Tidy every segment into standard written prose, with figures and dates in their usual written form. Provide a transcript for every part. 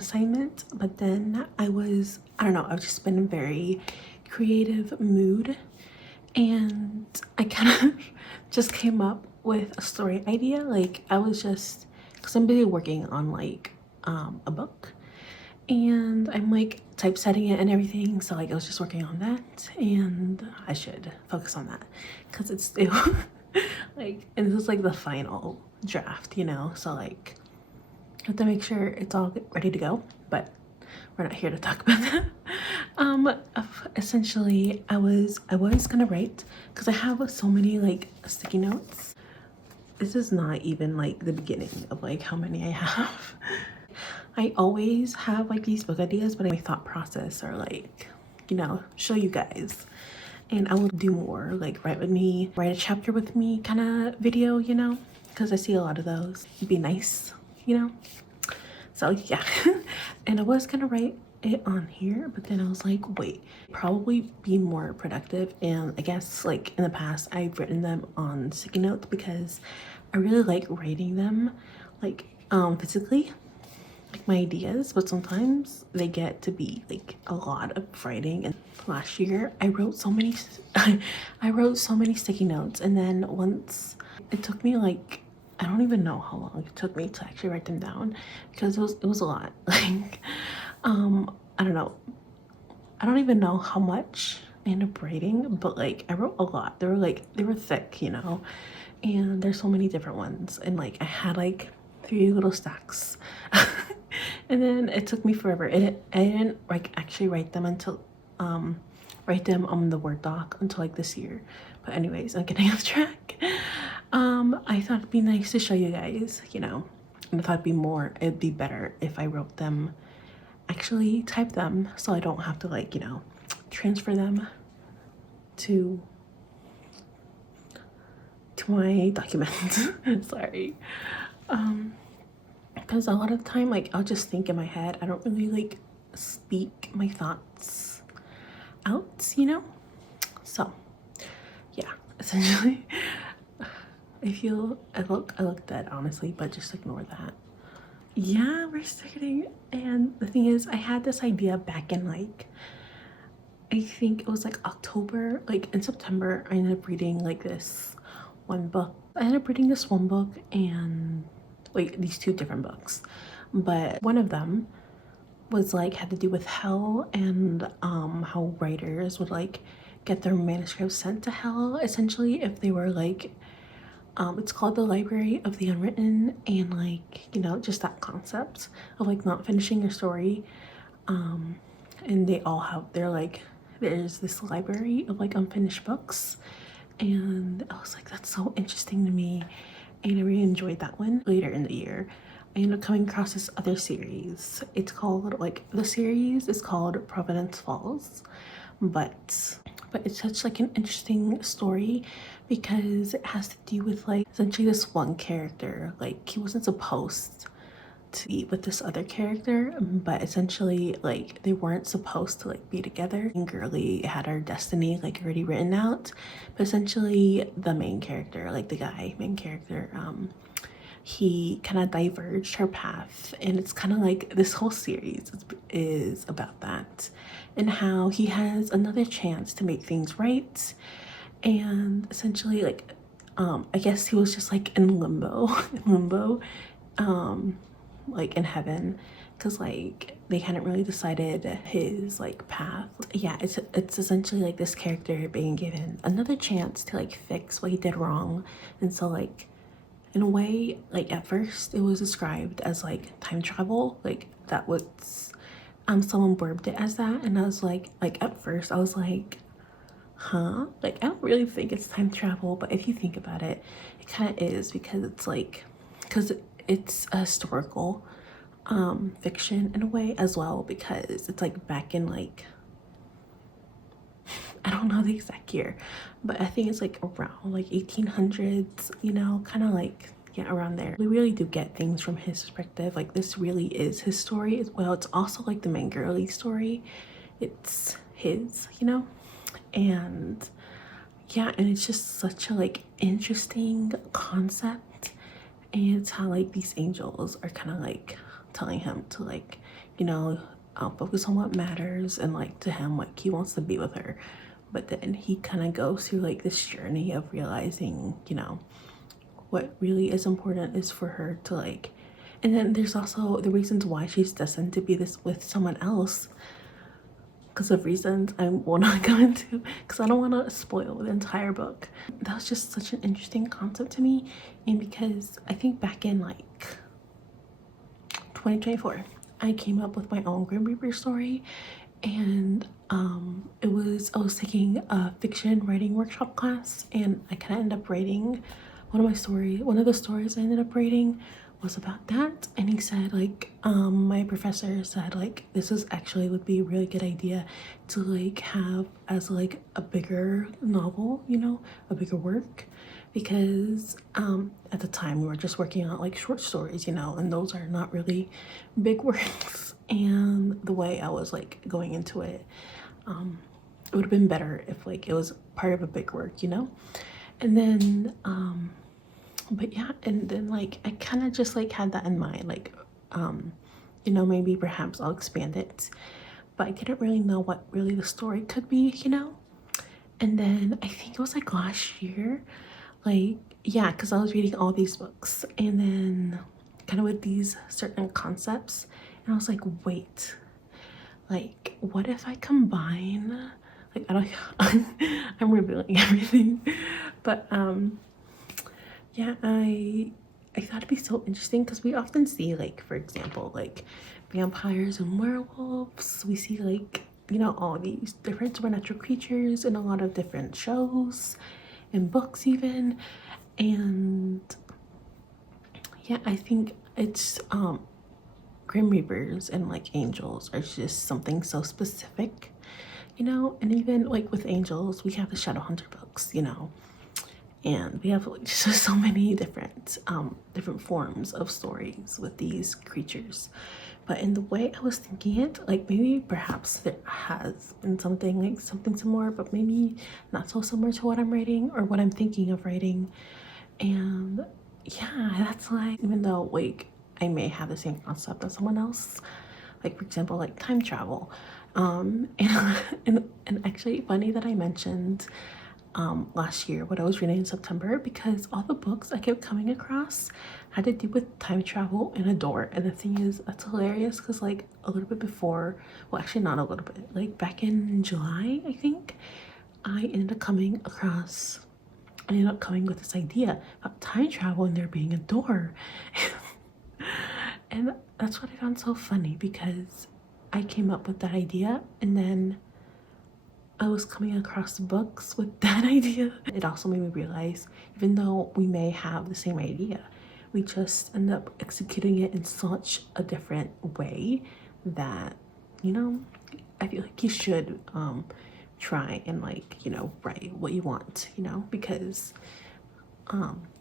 assignment, but then I don't know, I've just been in a very creative mood, and I kind of just came up with a story idea. Like I was just, because I'm busy working on like a book, and I'm like typesetting it and everything, so like I was just working on that, and I should focus on that because it's still like, and this is like the final draft, you know, so like I have to make sure it's all ready to go, but we're not here to talk about that. Essentially I was gonna write, because I have so many like sticky notes. This is not even like the beginning of like how many I have. I always have like these book ideas, but my thought process are like, you know, show you guys. And I will do more like write with me, write a chapter with me kind of video, you know, because I see a lot of those. It'd be nice, you know. So yeah. And I was gonna write it on here, but then I was like, wait, probably be more productive. And I guess like in the past I've written them on sticky notes because I really like writing them like physically, like my ideas, but sometimes they get to be like a lot of writing. And last year I wrote so many I wrote so many sticky notes, and then once it took me like, I don't even know how long it took me to actually write them down, because it was a lot. Like I don't know, I don't even know how much I ended up writing, but like I wrote a lot. They were thick, you know, and there's so many different ones, and like I had like 3 little stacks. And then it took me forever. I didn't like actually write them until write them on the Word doc until like this year. But anyways, I'm getting off track. I thought it'd be nice to show you guys, you know, and I thought it'd be better if I wrote them, actually type them, so I don't have to like, you know, transfer them to my document. Sorry. Because a lot of the time like I'll just think in my head, I don't really like speak my thoughts out, you know. So yeah, essentially I look dead honestly, but just ignore that. Yeah, we're starting. And the thing is, I had this idea back in like, I think it was like October, like in September. I ended up reading like this one book. I ended up reading this one book, and like these 2 different books, but one of them was like had to do with hell, and how writers would like get their manuscripts sent to hell, essentially, if they were like it's called The Library of the Unwritten, and like, you know, just that concept of like not finishing your story. And they all have, they're like, there's this library of like unfinished books, and I was like, that's so interesting to me, and I really enjoyed that one. Later in the year I ended up coming across this other series. It's called like, the series is called Providence Falls, but it's such like an interesting story because it has to do with like essentially this one character. Like he wasn't supposed to be with this other character, but essentially like they weren't supposed to like be together, and girly had her destiny like already written out. But essentially the main character, like the main character, he kind of diverged her path, and it's kind of like this whole series is about that, and how he has another chance to make things right. And essentially like I guess he was just like in limbo like in heaven, because like they hadn't really decided his like path. Yeah, it's essentially like this character being given another chance to like fix what he did wrong. And so like, in a way, like at first it was described as like time travel, like that was someone blurbed it as that, and I was like at first I was like, huh, like I don't really think it's time travel, but if you think about it, it kind of is, because it's like, because it's a historical fiction in a way as well, because it's like back in like, I don't know the exact year, but I think it's like around like 1800s, you know, kind of like, yeah, around there. We really do get things from his perspective. Like this really is his story as well. It's also like the main girly story, it's his, you know. And yeah, and it's just such a like interesting concept, and it's how like these angels are kind of like telling him to like, you know, focus on what matters, and like to him, like he wants to be with her. But then he kind of goes through like this journey of realizing, you know, what really is important is for her to like, and then there's also the reasons why she's destined to be this with someone else, because of reasons I will not go into, because I don't want to spoil the entire book. That was just such an interesting concept to me, and because I think back in like 2024 I came up with my own Grim Reaper story, and I was taking a fiction writing workshop class, and I kind of ended up writing one of the stories I ended up writing was about that. And he said like my professor said like this is actually would be a really good idea to like have as like a bigger novel, you know, a bigger work, because at the time we were just working on like short stories, you know, and those are not really big works. And the way I was like going into it, it would have been better if like it was part of a big work, you know. And then but yeah, and then like I kind of just like had that in mind, like you know, maybe perhaps I'll expand it, but I didn't really know what really the story could be, you know. And then I think it was like last year, like yeah, because I was reading all these books and then kind of with these certain concepts, and I was like, wait, like what if I combine, like I don't I'm revealing everything, but yeah, I thought it'd be so interesting because we often see like, for example, like vampires and werewolves. We see like, you know, all these different supernatural creatures in a lot of different shows and books even. And yeah, I think it's Grim Reapers and like angels are just something so specific, you know. And even like with angels, we have the Shadowhunter books, you know, and we have like just so many different forms of stories with these creatures. But in the way I was thinking it, like maybe perhaps there has been something like something similar, but maybe not so similar to what I'm writing or what I'm thinking of writing. And yeah, that's like, even though like I may have the same concept as someone else, like for example like time travel, and actually funny that I mentioned last year what I was reading in September, because all the books I kept coming across had to do with time travel in a door. And the thing is, that's hilarious because like a little bit before, well actually not a little bit, like back in July I think, I ended up coming with this idea about time travel and there being a door. And that's what I found so funny, because I came up with that idea and then I was coming across books with that idea. It also made me realize, even though we may have the same idea, we just end up executing it in such a different way that, you know, I feel like you should try and like, you know, write what you want, you know, because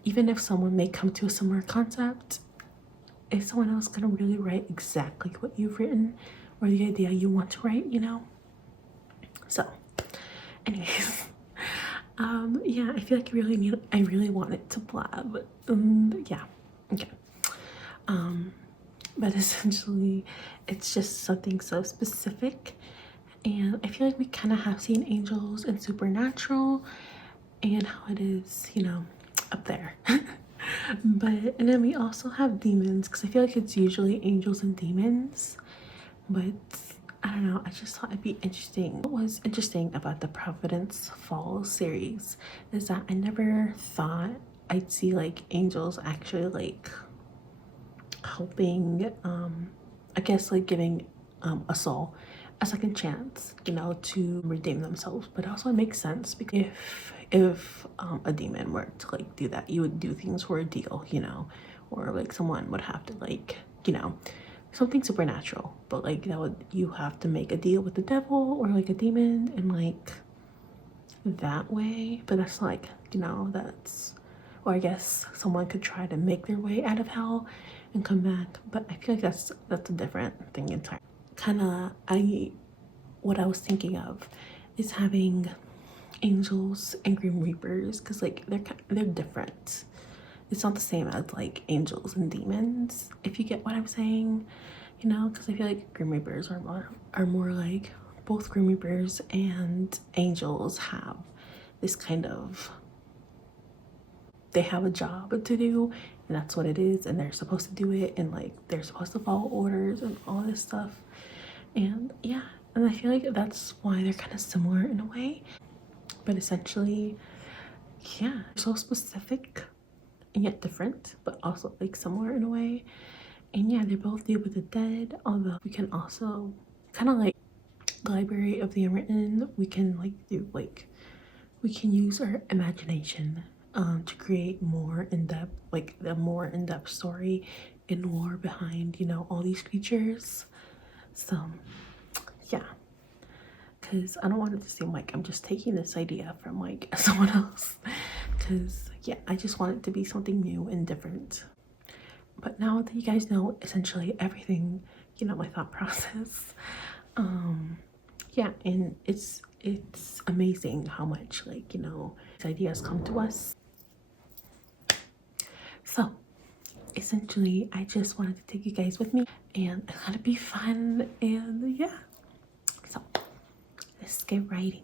even if someone may come to a similar concept, is someone else gonna really write exactly what you've written or the idea you want to write, you know? So anyways, yeah, I feel like I really wanted to blab. Yeah, okay. But essentially it's just something so specific, and I feel like we kind of have seen angels and supernatural and how it is, you know, up there. But and then we also have demons, because I feel like it's usually angels and demons, but I don't know, I just thought it'd be interesting. What was interesting about the Providence Falls series is that I never thought I'd see like angels actually like helping, I guess like giving a soul a second chance, you know, to redeem themselves. But also it makes sense, because if a demon were to like do that, you would do things for a deal, you know, or like someone would have to like, you know, something supernatural, but like that would, you have to make a deal with the devil or like a demon and like that way. But that's like, you know, that's, or I guess someone could try to make their way out of hell and come back, but I feel like that's a different thing entirely. Kind of what I was thinking of is having angels and grim reapers, because like they're different. It's not the same as like angels and demons, if you get what I'm saying. you know, because I feel like Grim Reapers are more like, both Grim Reapers and angels have this kind of, they have a job to do, and that's what it is, and they're supposed to do it, and like they're supposed to follow orders and all this stuff. And yeah, and I feel like that's why they're kind of similar in a way, but essentially, yeah, so specific and yet different, but also like similar in a way. And yeah, they both deal with the dead, although we can also kind of like the Library of the Unwritten, we can like do like, we can use our imagination to create more in-depth, like the more in-depth story and lore behind, you know, all these creatures. So yeah, because I don't want it to seem like I'm just taking this idea from like someone else, because yeah, I just want it to be something new and different. But now that you guys know essentially everything, you know, my thought process, yeah, and it's amazing how much, like, you know, these ideas come to us. So essentially I just wanted to take you guys with me, and it's gonna be fun. And yeah, so let's get writing.